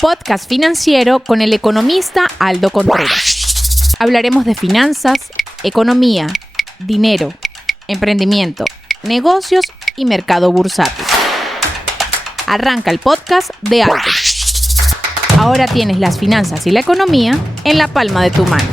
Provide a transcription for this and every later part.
podcast financiero con el economista Aldo Contreras. Hablaremos de finanzas, economía, dinero, emprendimiento, negocios y mercado bursátil. Arranca el podcast de Aldo. Ahora tienes las finanzas y la economía en la palma de tu mano.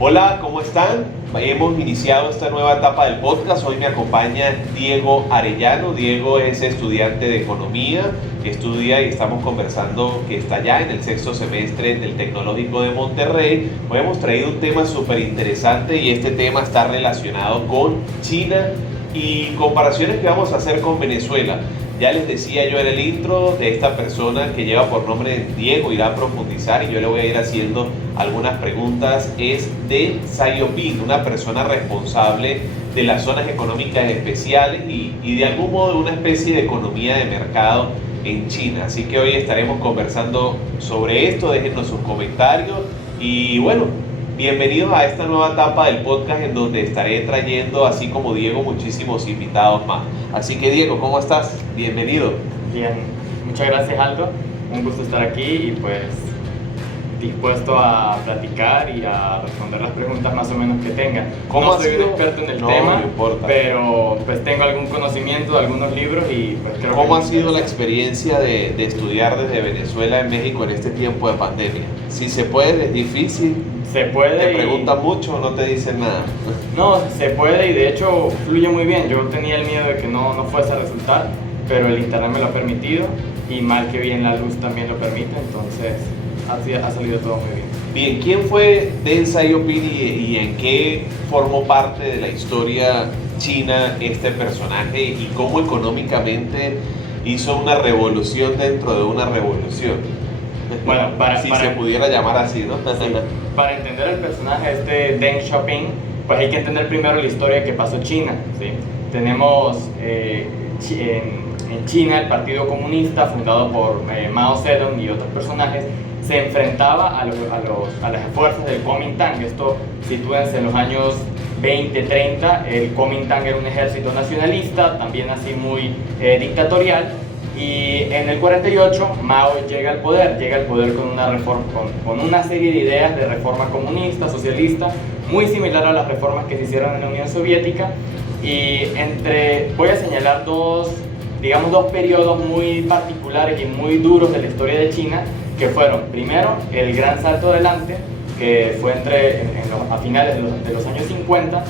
Hola, ¿cómo están? Hemos iniciado esta nueva etapa del podcast. Hoy me acompaña Diego Arellano. Diego es estudiante de economía, estudia y estamos conversando que está ya en el sexto semestre del Tecnológico de Monterrey. Hoy hemos traído un tema súper interesante y este tema está relacionado con China y comparaciones que vamos a hacer con Venezuela. Ya les decía yo en el intro de esta persona que lleva por nombre Diego, irá a profundizar y yo le voy a ir haciendo algunas preguntas. Es de Xiaoping, una persona responsable de las zonas económicas especiales y de algún modo una especie de economía de mercado en China. Así que hoy estaremos conversando sobre esto, déjenos sus comentarios y bueno, bienvenidos a esta nueva etapa del podcast en donde estaré trayendo, así como Diego, muchísimos invitados más. Así que Diego, ¿cómo estás? Bienvenido. Bien, muchas gracias Aldo, un gusto estar aquí y pues dispuesto a platicar y a responder las preguntas más o menos que tengan. No soy un experto en el tema, pero pues tengo algún conocimiento de algunos libros y pues creo que... ¿Cómo ha sido la experiencia de estudiar desde Venezuela en México en este tiempo de pandemia? Si se puede, es difícil. Se puede. ¿Te preguntan mucho o no te dicen nada? No, se puede y de hecho fluye muy bien. Yo tenía el miedo de que no fuese a resultar, pero el internet me lo ha permitido y mal que bien la luz también lo permite, entonces ha salido todo muy bien. Bien, ¿quién fue Deng Xiaoping y en qué formó parte de la historia china este personaje y cómo económicamente hizo una revolución dentro de una revolución? Bueno, si se pudiera llamar así, ¿no? Sí. Para entender el personaje Deng Xiaoping, pues hay que entender primero la historia que pasó China, ¿sí? Tenemos en China el Partido Comunista, fundado por Mao Zedong y otros personajes, se enfrentaba a las fuerzas del Kuomintang. Esto sitúense en los años 20-30. El Kuomintang era un ejército nacionalista, también así muy dictatorial. Y en el 48 Mao llega al poder con una reforma, con una serie de ideas de reforma comunista, socialista, muy similar a las reformas que se hicieron en la Unión Soviética. Y voy a señalar dos periodos muy particulares y muy duros de la historia de China, que fueron primero el Gran Salto Adelante, que fue a finales de los años 50,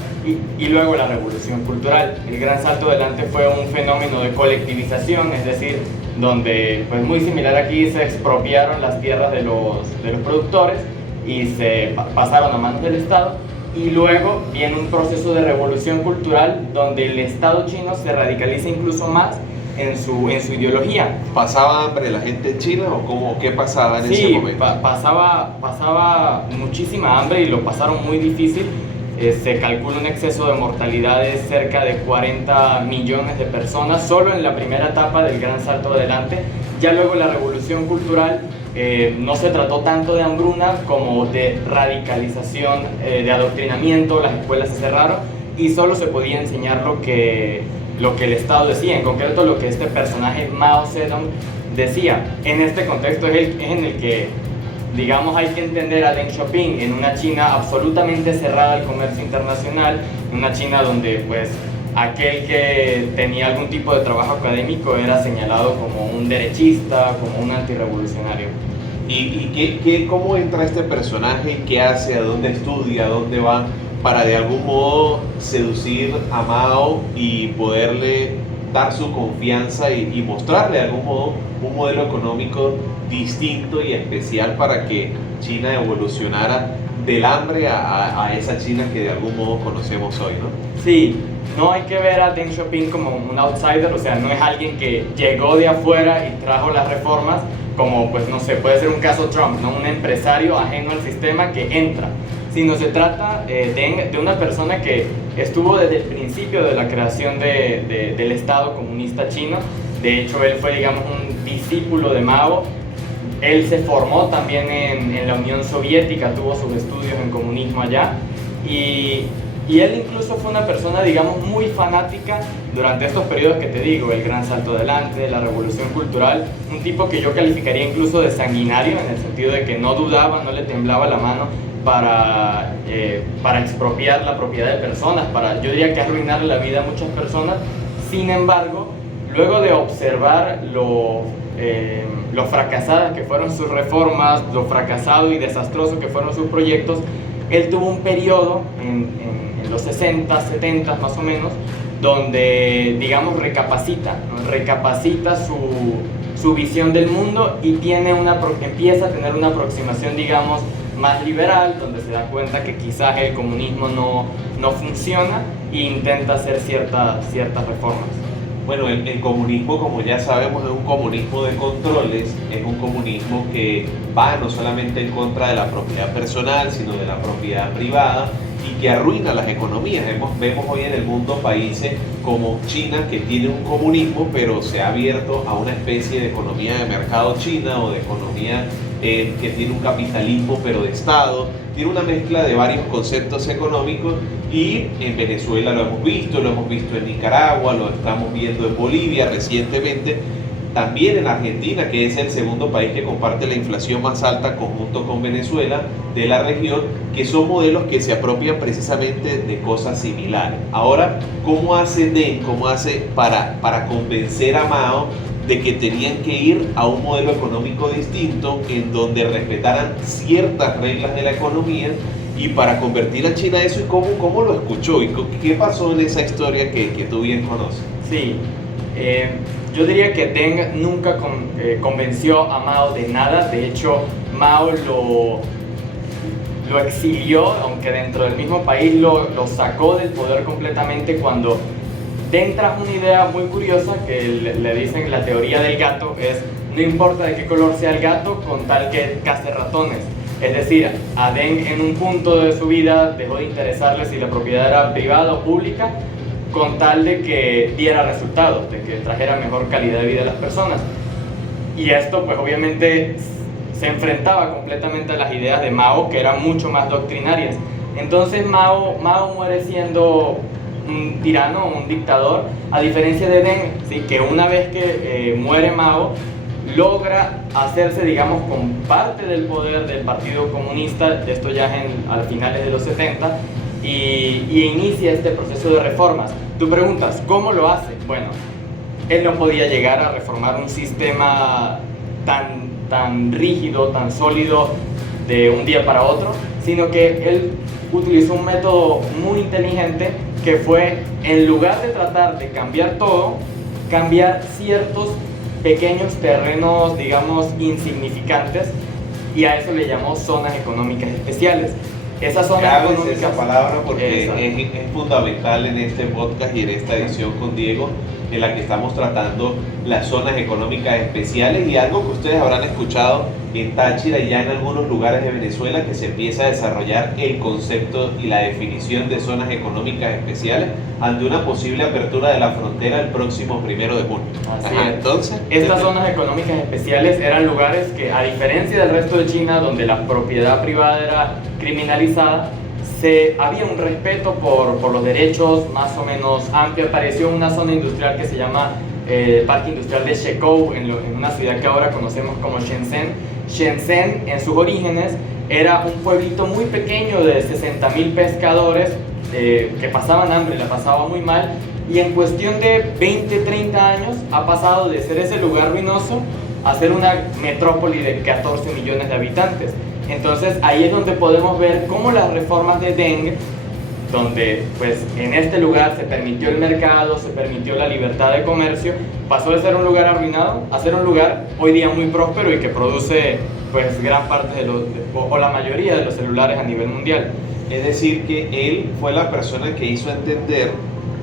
y luego la Revolución Cultural. El Gran Salto Adelante fue un fenómeno de colectivización, es decir, donde, pues muy similar aquí, se expropiaron las tierras de los productores y se pasaron a manos del Estado, y luego viene un proceso de revolución cultural donde el Estado chino se radicaliza incluso más en su ideología. ¿Pasaba hambre la gente en China o qué pasaba en ese momento? Pasaba muchísima hambre y lo pasaron muy difícil. Se calcula un exceso de mortalidad de cerca de 40 millones de personas solo en la primera etapa del Gran Salto Adelante. Ya luego la Revolución Cultural no se trató tanto de hambruna como de radicalización, de adoctrinamiento. Las escuelas se cerraron y solo se podía enseñar lo que el Estado decía, en concreto lo que este personaje Mao Zedong decía. En este contexto es en el que, digamos, hay que entender a Deng Xiaoping en una China absolutamente cerrada al comercio internacional, una China donde pues aquel que tenía algún tipo de trabajo académico era señalado como un derechista, como un antirrevolucionario. ¿Y cómo entra este personaje? ¿Qué hace? ¿A dónde estudia? ¿A dónde va? Para de algún modo seducir a Mao y poderle dar su confianza y mostrarle de algún modo un modelo económico distinto y especial para que China evolucionara del hambre a esa China que de algún modo conocemos hoy, ¿no? Sí, no hay que ver a Deng Xiaoping como un outsider, o sea, no es alguien que llegó de afuera y trajo las reformas, como pues no sé, puede ser un caso Trump, ¿no? Un empresario ajeno al sistema que entra, sino se trata de una persona que estuvo desde el principio de la creación del Estado comunista chino. De hecho, él fue, digamos, un discípulo de Mao. Él se formó también en la Unión Soviética, tuvo sus estudios en comunismo allá, y Y él incluso fue una persona, digamos, muy fanática durante estos periodos que te digo, el Gran Salto Adelante, la Revolución Cultural, un tipo que yo calificaría incluso de sanguinario, en el sentido de que no dudaba, no le temblaba la mano para expropiar la propiedad de personas, yo diría que arruinar la vida a muchas personas. Sin embargo, luego de observar lo fracasadas que fueron sus reformas, lo fracasado y desastroso que fueron sus proyectos, él tuvo un periodo en los 60, 70 más o menos, donde, digamos, recapacita su visión del mundo y empieza a tener una aproximación, digamos, más liberal, donde se da cuenta que quizás el comunismo no funciona e intenta hacer ciertas reformas. Bueno, el comunismo, como ya sabemos, es un comunismo de controles, es un comunismo que va no solamente en contra de la propiedad personal, sino de la propiedad privada, y que arruina las economías. Vemos hoy en el mundo países como China, que tiene un comunismo, pero se ha abierto a una especie de economía de mercado china, o de economía que tiene un capitalismo pero de Estado. Tiene una mezcla de varios conceptos económicos, y en Venezuela lo hemos visto en Nicaragua, lo estamos viendo en Bolivia recientemente, también en Argentina, que es el segundo país que comparte la inflación más alta junto con Venezuela de la región, que son modelos que se apropian precisamente de cosas similares. Ahora, ¿cómo hace Deng, para convencer a Mao de que tenían que ir a un modelo económico distinto, en donde respetaran ciertas reglas de la economía, y para convertir a China eso? ¿Y cómo lo escuchó? ¿Y qué pasó en esa historia que tú bien conoces? Sí, yo diría que Deng nunca convenció a Mao de nada. De hecho, Mao lo exilió, aunque dentro del mismo país lo sacó del poder completamente, cuando Deng trajo una idea muy curiosa que le dicen la teoría del gato. No importa de qué color sea el gato, con tal que case ratones. Es decir, a Deng en un punto de su vida dejó de interesarle si la propiedad era privada o pública, con tal de que diera resultados, de que trajera mejor calidad de vida a las personas. Y esto, pues obviamente, se enfrentaba completamente a las ideas de Mao, que eran mucho más doctrinarias. Entonces Mao muere siendo un tirano, un dictador, a diferencia de Deng, ¿sí? Que una vez que muere Mao, logra hacerse, digamos, con parte del poder del Partido Comunista, esto ya a finales de los 70, y inicia este proceso de reformas. Tú preguntas, ¿cómo lo hace? Bueno, él no podía llegar a reformar un sistema tan rígido, tan sólido de un día para otro, sino que él utilizó un método muy inteligente, que fue, en lugar de tratar de cambiar todo, cambiar ciertos pequeños terrenos, digamos, insignificantes, y a eso le llamó zonas económicas especiales. Esas zonas económicas, esa palabra, porque es fundamental en este podcast y en esta edición con Diego, en la que estamos tratando las zonas económicas especiales, y algo que ustedes habrán escuchado en Táchira y ya en algunos lugares de Venezuela, que se empieza a desarrollar el concepto y la definición de zonas económicas especiales ante una posible apertura de la frontera el próximo 1 de junio. Así es. Entonces, estas zonas económicas especiales eran lugares que, a diferencia del resto de China, donde la propiedad privada era criminalizada, había un respeto por los derechos más o menos amplio. Apareció una zona industrial que se llama Parque Industrial de Shekou, en una ciudad que ahora conocemos como Shenzhen. Shenzhen, en sus orígenes, era un pueblito muy pequeño de 60,000 pescadores que pasaban hambre, la pasaban muy mal, y en cuestión de 20, 30 años ha pasado de ser ese lugar ruinoso a ser una metrópoli de 14 millones de habitantes. Entonces ahí es donde podemos ver cómo las reformas de Deng, donde pues en este lugar se permitió el mercado, se permitió la libertad de comercio, pasó de ser un lugar arruinado a ser un lugar hoy día muy próspero y que produce pues gran parte o la mayoría de los celulares a nivel mundial. Es decir, que él fue la persona que hizo entender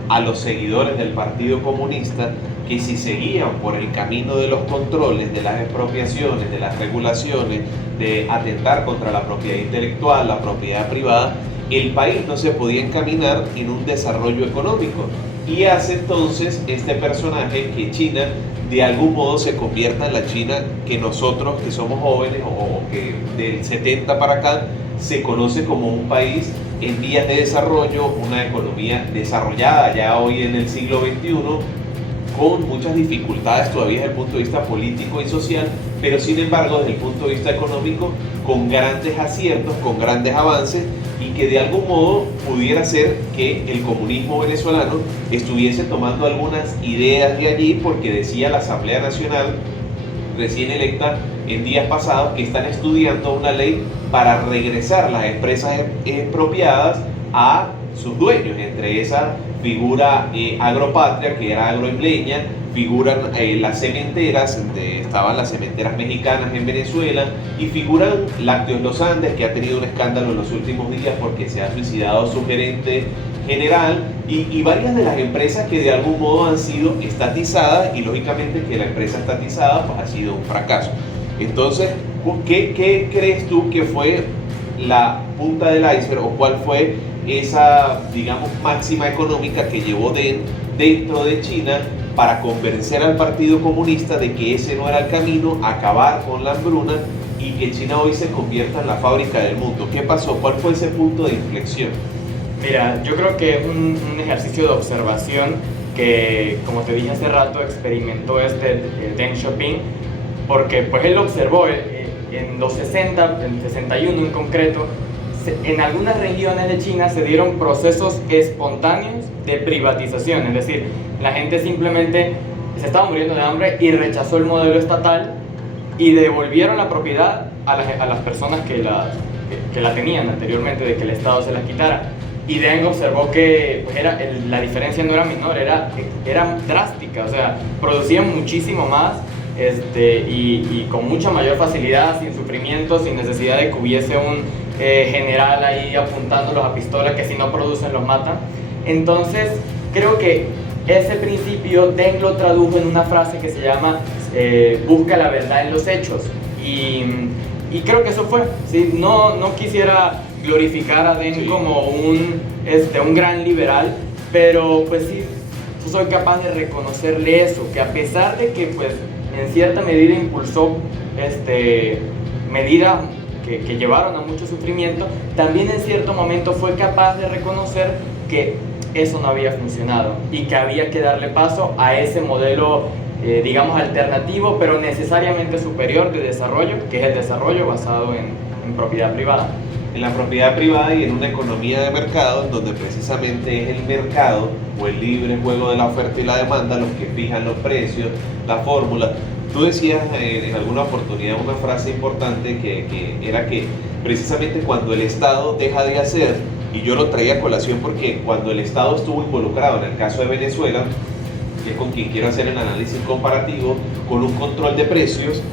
a los seguidores del Partido Comunista que si seguían por el camino de los controles, de las expropiaciones, de las regulaciones, de atentar contra la propiedad intelectual, la propiedad privada, el país no se podía encaminar en un desarrollo económico. Y hace entonces este personaje que China de algún modo se convierta en la China que nosotros, que somos jóvenes, o que del 70 para acá se conoce como un país en vías de desarrollo, una economía desarrollada ya hoy en el siglo XXI, con muchas dificultades todavía desde el punto de vista político y social, pero sin embargo desde el punto de vista económico con grandes aciertos, con grandes avances, y que de algún modo pudiera ser que el comunismo venezolano estuviese tomando algunas ideas de allí, porque decía la Asamblea Nacional recién electa en días pasados que están estudiando una ley para regresar las empresas expropiadas a sus dueños. Entre esa figura Agropatria, que era agroemleña, figuran las cementeras, estaban las cementeras mexicanas en Venezuela, y figuran Lácteos Los Andes, que ha tenido un escándalo en los últimos días porque se ha suicidado su gerente general, y varias de las empresas que de algún modo han sido estatizadas, y lógicamente que la empresa estatizada pues, ha sido un fracaso. Entonces, ¿qué crees tú que fue la punta del iceberg, o cuál fue esa, digamos, máxima económica que llevó Deng dentro de China para convencer al Partido Comunista de que ese no era el camino, acabar con la hambruna y que China hoy se convierta en la fábrica del mundo? ¿Qué pasó? ¿Cuál fue ese punto de inflexión? Mira, yo creo que es un ejercicio de observación que, como te dije hace rato, experimentó Deng Xiaoping, porque pues él observó en los 60, en 61 en concreto, en algunas regiones de China se dieron procesos espontáneos de privatización, es decir, la gente simplemente se estaba muriendo de hambre y rechazó el modelo estatal y devolvieron la propiedad a las personas que la tenían anteriormente, de que el Estado se las quitara. Y Deng observó que pues, la diferencia no era menor, era drástica, o sea, producían muchísimo más y con mucha mayor facilidad, sin sufrimiento, sin necesidad de que hubiese un general ahí apuntándolos a pistola que si no producen los matan. Entonces creo que ese principio Deng lo tradujo en una frase que se llama busca la verdad en los hechos, y creo que eso fue, ¿sí? No quisiera glorificar a Deng como un gran liberal, pero pues sí soy capaz de reconocerle eso, que a pesar de que pues en cierta medida impulsó medidas que llevaron a mucho sufrimiento, también en cierto momento fue capaz de reconocer que eso no había funcionado y que había que darle paso a ese modelo, digamos, alternativo, pero necesariamente superior de desarrollo, que es el desarrollo basado en propiedad privada. En la propiedad privada y en una economía de mercado, en donde precisamente es el mercado o el libre juego de la oferta y la demanda los que fijan los precios, la fórmula. Tú decías en alguna oportunidad una frase importante que era que precisamente cuando el Estado deja de hacer, y yo lo traía a colación porque cuando el Estado estuvo involucrado en el caso de Venezuela, que es con quien quiero hacer el análisis comparativo, con un control de precios,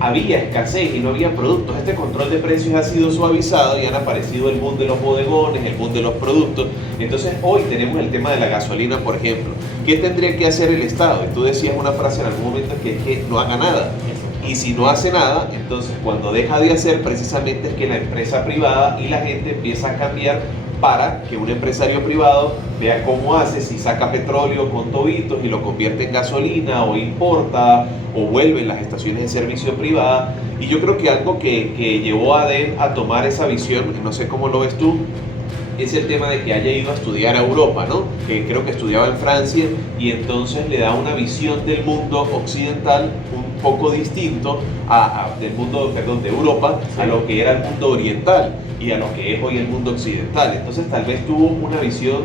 había escasez y no había productos. Este control de precios ha sido suavizado y han aparecido el boom de los bodegones, el boom de los productos. Entonces hoy tenemos el tema de la gasolina, por ejemplo. ¿Qué tendría que hacer el Estado? Y tú decías una frase en algún momento que es que no haga nada. Y si no hace nada, entonces cuando deja de hacer, precisamente es que la empresa privada y la gente empieza a cambiar para que un empresario privado vea cómo hace, si saca petróleo con tobitos y lo convierte en gasolina, o importa, o vuelve en las estaciones de servicio privada. Y yo creo que algo que llevó a Deng a tomar esa visión, no sé cómo lo ves tú, es el tema de que haya ido a estudiar a Europa, ¿no? Que creo que estudiaba en Francia, y entonces le da una visión del mundo occidental un poco distinto del mundo, perdón, de Europa, sí, a lo que era el mundo oriental y a lo que es hoy el mundo occidental. Entonces tal vez tuvo una visión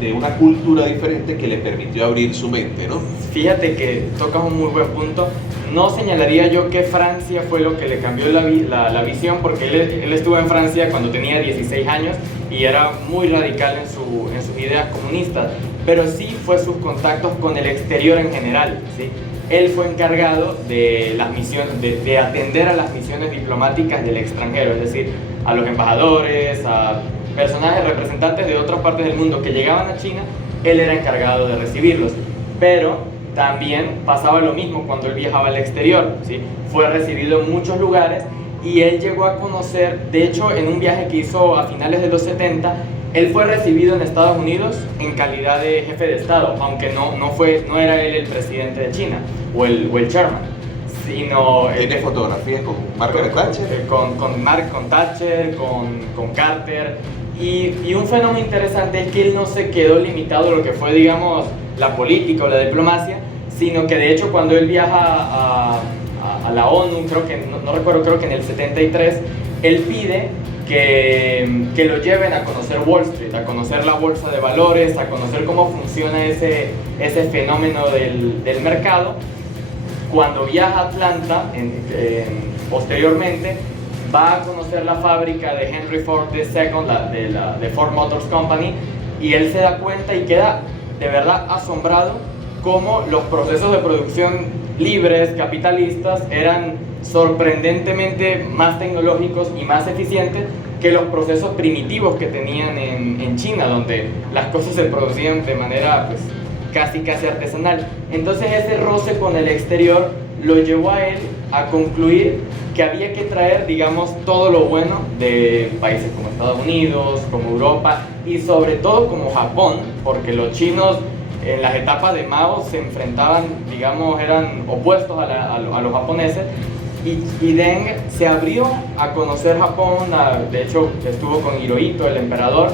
de una cultura diferente que le permitió abrir su mente, ¿no? Fíjate que tocas un muy buen punto. No señalaría yo que Francia fue lo que le cambió la visión, porque él estuvo en Francia cuando tenía 16 años y era muy radical en sus ideas comunistas, pero sí fue sus contactos con el exterior en general, ¿sí? Él fue encargado de las misiones, de atender a las misiones diplomáticas del extranjero, es decir, a los embajadores, a personajes representantes de otras partes del mundo que llegaban a China. Él era encargado de recibirlos, pero también pasaba lo mismo cuando él viajaba al exterior, ¿sí? Fue recibido en muchos lugares y él llegó a conocer, de hecho, en un viaje que hizo a finales de los 70, él fue recibido en Estados Unidos en calidad de jefe de Estado, aunque no era él el presidente de China o el chairman, sino... ¿Tiene fotografías con Margaret Thatcher? Con Thatcher, con Carter, Y un fenómeno interesante es que él no se quedó limitado a lo que fue, digamos, la política o la diplomacia, sino que de hecho cuando él viaja a la ONU, creo que, no recuerdo, creo que en el 73, él pide que lo lleven a conocer Wall Street, a conocer la bolsa de valores, a conocer cómo funciona ese fenómeno del mercado. Cuando viaja a Atlanta, posteriormente, va a conocer la fábrica de Henry Ford II, de Ford Motors Company, y él se da cuenta y queda de verdad asombrado cómo los procesos de producción libres, capitalistas, eran sorprendentemente más tecnológicos y más eficientes que los procesos primitivos que tenían en China, donde las cosas se producían de manera pues, casi artesanal. Entonces ese roce con el exterior lo llevó a él a concluir que había que traer, digamos, todo lo bueno de países como Estados Unidos, como Europa y sobre todo como Japón, porque los chinos en las etapas de Mao se enfrentaban, digamos, eran opuestos a los japoneses, y Deng se abrió a conocer Japón, de hecho estuvo con Hirohito, el emperador,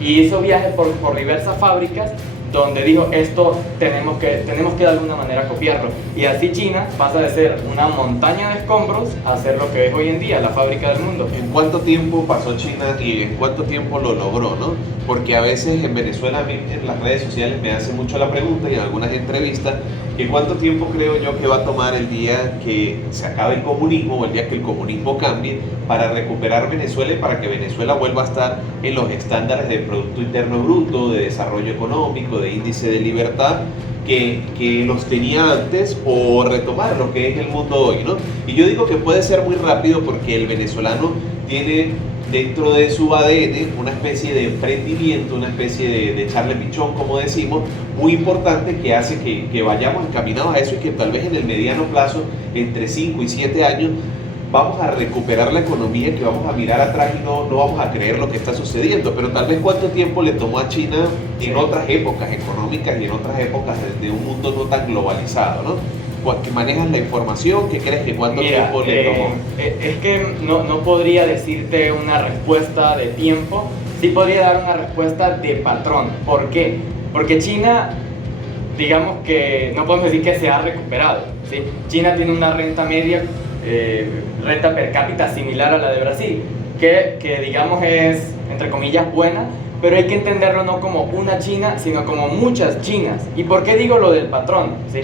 y hizo viajes por diversas fábricas donde dijo, esto tenemos que de alguna manera copiarlo. Y así China pasa de ser una montaña de escombros a ser lo que es hoy en día, la fábrica del mundo. ¿En cuánto tiempo pasó China y en cuánto tiempo lo logró, no? Porque a veces en Venezuela, a mí en las redes sociales me hacen mucho la pregunta y en algunas entrevistas, que cuánto tiempo creo yo que va a tomar el día que se acabe el comunismo o el día que el comunismo cambie para recuperar Venezuela y para que Venezuela vuelva a estar en los estándares de Producto Interno Bruto, de desarrollo económico, de índice de libertad que los tenía antes, o retomar lo que es el mundo hoy, ¿no? Y yo digo que puede ser muy rápido porque el venezolano tiene dentro de su ADN una especie de emprendimiento, una especie de echarle pichón, como decimos, muy importante, que hace que vayamos encaminados a eso y que tal vez en el mediano plazo, entre 5 y 7 años, vamos a recuperar la economía, que vamos a mirar atrás y no vamos a creer lo que está sucediendo. Pero tal vez cuánto tiempo le tomó a China en otras épocas económicas y en otras épocas de un mundo no tan globalizado, ¿no? Que manejas la información, ¿qué crees que cuánto tiempo le tomó? Es que no podría decirte una respuesta de tiempo, sí podría dar una respuesta de patrón. ¿Por qué? Porque China, digamos que no podemos decir que se ha recuperado, ¿sí? China tiene una renta media, renta per cápita similar a la de Brasil, que digamos es, entre comillas, buena, pero hay que entenderlo no como una China, sino como muchas Chinas. ¿Y por qué digo lo del patrón? ¿Sí?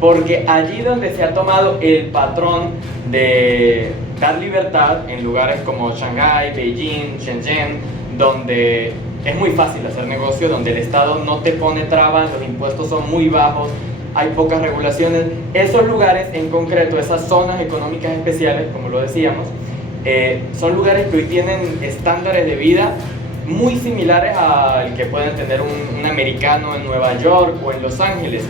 Porque allí donde se ha tomado el patrón de dar libertad, en lugares como Shanghái, Beijing, Shenzhen, donde es muy fácil hacer negocio, donde el Estado no te pone trabas, los impuestos son muy bajos, hay pocas regulaciones, esos lugares en concreto, esas zonas económicas especiales, como lo decíamos, son lugares que hoy tienen estándares de vida muy similares al que pueden tener un americano en Nueva York o en Los Ángeles.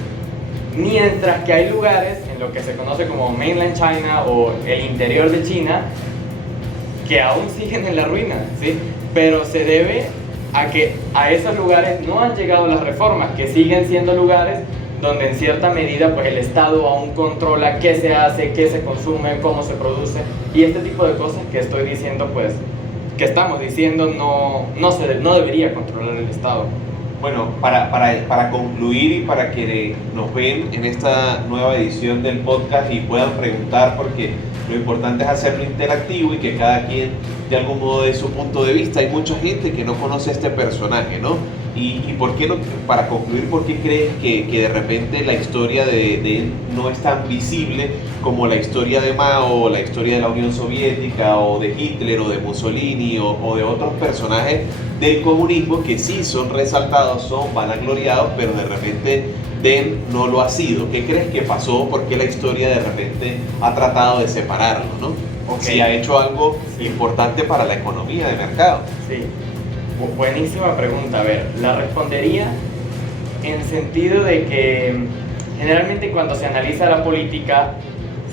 Mientras que hay lugares en lo que se conoce como Mainland China o el interior de China que aún siguen en la ruina, ¿sí? Pero se debe a que a esos lugares no han llegado las reformas, que siguen siendo lugares donde en cierta medida pues el Estado aún controla qué se hace, qué se consume, cómo se produce, y este tipo de cosas que estoy diciendo, pues, que estamos diciendo no debería controlar el Estado. Bueno, para concluir y para que nos ven en esta nueva edición del podcast y puedan preguntar, porque lo importante es hacerlo interactivo y que cada quien de algún modo dé su punto de vista. Hay mucha gente que no conoce a este personaje, ¿no? Y ¿por qué no, para concluir, por qué crees que de repente la historia de él no es tan visible como la historia de Mao, o la historia de la Unión Soviética, o de Hitler, o de Mussolini, o de otros personajes del comunismo que sí son resaltados, son vanagloriados, pero de repente Deng no lo ha sido? ¿Qué crees que pasó? ¿Por qué la historia de repente ha tratado de separarlo, no? Okay. Si ha hecho algo importante para la economía de mercado. Sí. Buenísima pregunta. A ver, la respondería en el sentido de que generalmente cuando se analiza la política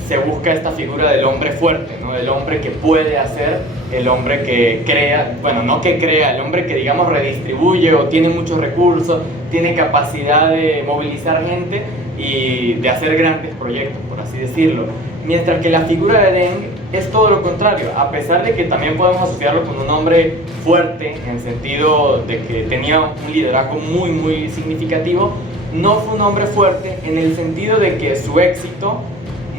se busca esta figura del hombre fuerte, ¿no? El hombre que puede hacer, el hombre que crea, bueno, no que crea, el hombre que digamos redistribuye o tiene muchos recursos, tiene capacidad de movilizar gente y de hacer grandes proyectos, por así decirlo. Mientras que la figura de Deng es todo lo contrario, a pesar de que también podemos asociarlo con un hombre fuerte, en el sentido de que tenía un liderazgo muy significativo, no fue un hombre fuerte en el sentido de que su éxito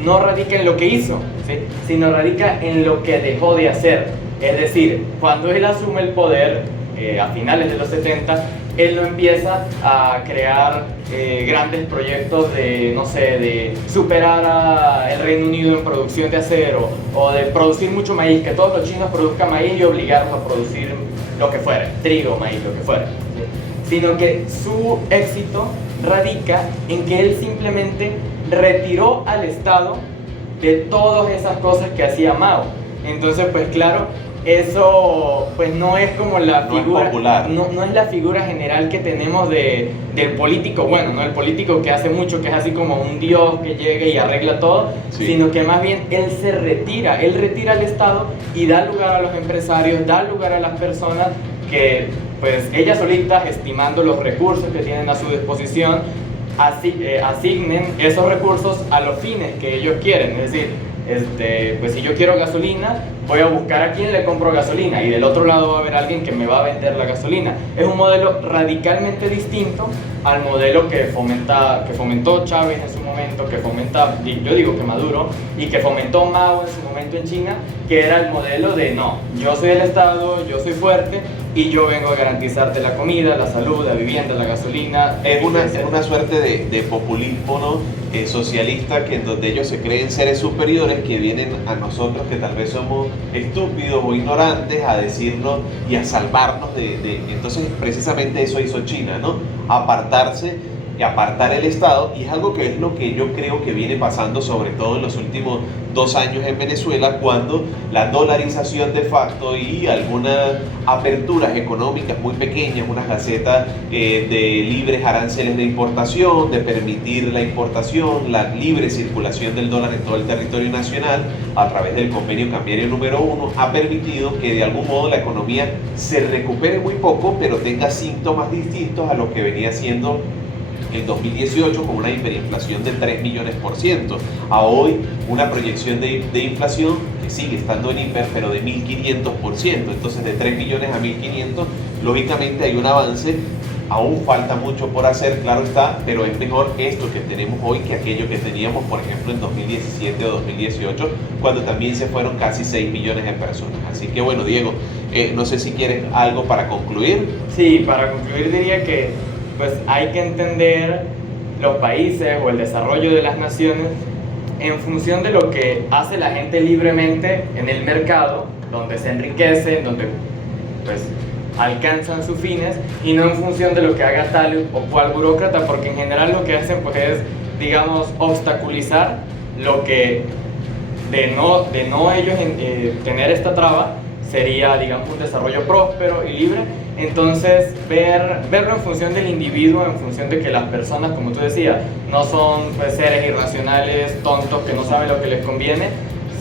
no radica en lo que hizo, ¿sí?, sino radica en lo que dejó de hacer. Es decir, cuando él asume el poder a finales de los 70, él no empieza a crear grandes proyectos de, no sé, de superar al Reino Unido en producción de acero o de producir mucho maíz, que todos los chinos produzcan maíz y obligarlos a producir lo que fuera, trigo, maíz, lo que fuera, ¿sí?, sino que su éxito radica en que él simplemente retiró al Estado de todas esas cosas que hacía Mao. Entonces, pues claro, eso pues no es como la figura, no es la figura general que tenemos del político bueno, ¿no? El político que hace mucho, que es así como un dios que llega y arregla todo, sí, sino que más bien él retira al Estado y da lugar a los empresarios, da lugar a las personas que pues ellas solitas, estimando los recursos que tienen a su disposición, asignen esos recursos a los fines que ellos quieren. Es decir, pues si yo quiero gasolina, voy a buscar a quién le compro gasolina, y del otro lado va a haber alguien que me va a vender la gasolina. Es un modelo radicalmente distinto al modelo que fomentó Chávez en su momento, que fomenta, yo digo que Maduro, y que fomentó Mao en su momento en China, que era el modelo de no, yo soy el Estado, yo soy fuerte y yo vengo a garantizarte la comida, la salud, la vivienda, la gasolina. Es una suerte de populismo, ¿no? Socialista, que en donde ellos se creen seres superiores, que vienen a nosotros que tal vez somos estúpidos o ignorantes a decirnos y a salvarnos entonces precisamente eso hizo China, ¿no? Apartarse y apartar el Estado, y es algo que es lo que yo creo que viene pasando sobre todo en los últimos 2 años en Venezuela, cuando la dolarización de facto y algunas aperturas económicas muy pequeñas, unas gacetas de libres aranceles de importación, de permitir la importación, la libre circulación del dólar en todo el territorio nacional a través del convenio cambiario número 1, ha permitido que de algún modo la economía se recupere muy poco, pero tenga síntomas distintos a lo que venía siendo en 2018 con una hiperinflación de 3 millones%, a hoy una proyección de inflación que sigue estando en hiper, pero de 1500%, entonces de 3 millones a 1500, lógicamente hay un avance, aún falta mucho por hacer, claro está, pero es mejor esto que tenemos hoy que aquello que teníamos, por ejemplo, en 2017 o 2018, cuando también se fueron casi 6 millones de personas. Así que bueno, Diego, no sé si quieres algo para concluir. Sí, para concluir diría que pues hay que entender los países o el desarrollo de las naciones en función de lo que hace la gente libremente en el mercado, donde se enriquecen, donde pues alcanzan sus fines, y no en función de lo que haga tal o cual burócrata, porque en general lo que hacen pues es, digamos, obstaculizar lo que de no ellos tener esta traba sería, digamos, un desarrollo próspero y libre. Entonces, verlo en función del individuo, en función de que las personas, como tú decías, no son pues, seres irracionales, tontos, que no saben lo que les conviene,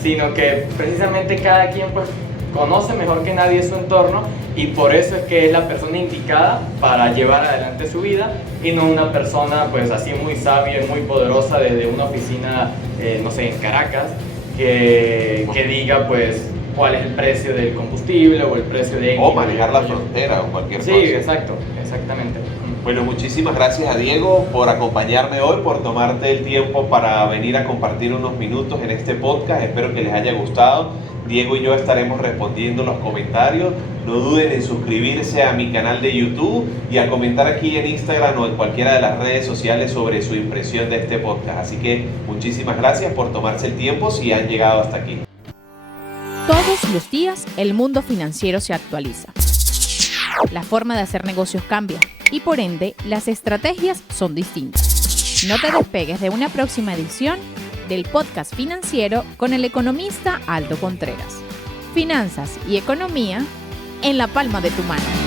sino que precisamente cada quien pues, conoce mejor que nadie su entorno, y por eso es que es la persona indicada para llevar adelante su vida, y no una persona pues así muy sabia y muy poderosa desde una oficina, no sé, en Caracas, que diga pues cuál es el precio del combustible o el precio de... O manejar la frontera o cualquier cosa. Sí, exacto, exactamente. Bueno, muchísimas gracias a Diego por acompañarme hoy, por tomarte el tiempo para venir a compartir unos minutos en este podcast. Espero que les haya gustado. Diego y yo estaremos respondiendo los comentarios. No duden en suscribirse a mi canal de YouTube y a comentar aquí en Instagram o en cualquiera de las redes sociales sobre su impresión de este podcast. Así que muchísimas gracias por tomarse el tiempo si han llegado hasta aquí. Todos los días el mundo financiero se actualiza. La forma de hacer negocios cambia y por ende las estrategias son distintas. No te despegues de una próxima edición del podcast financiero con el economista Aldo Contreras. Finanzas y economía en la palma de tu mano.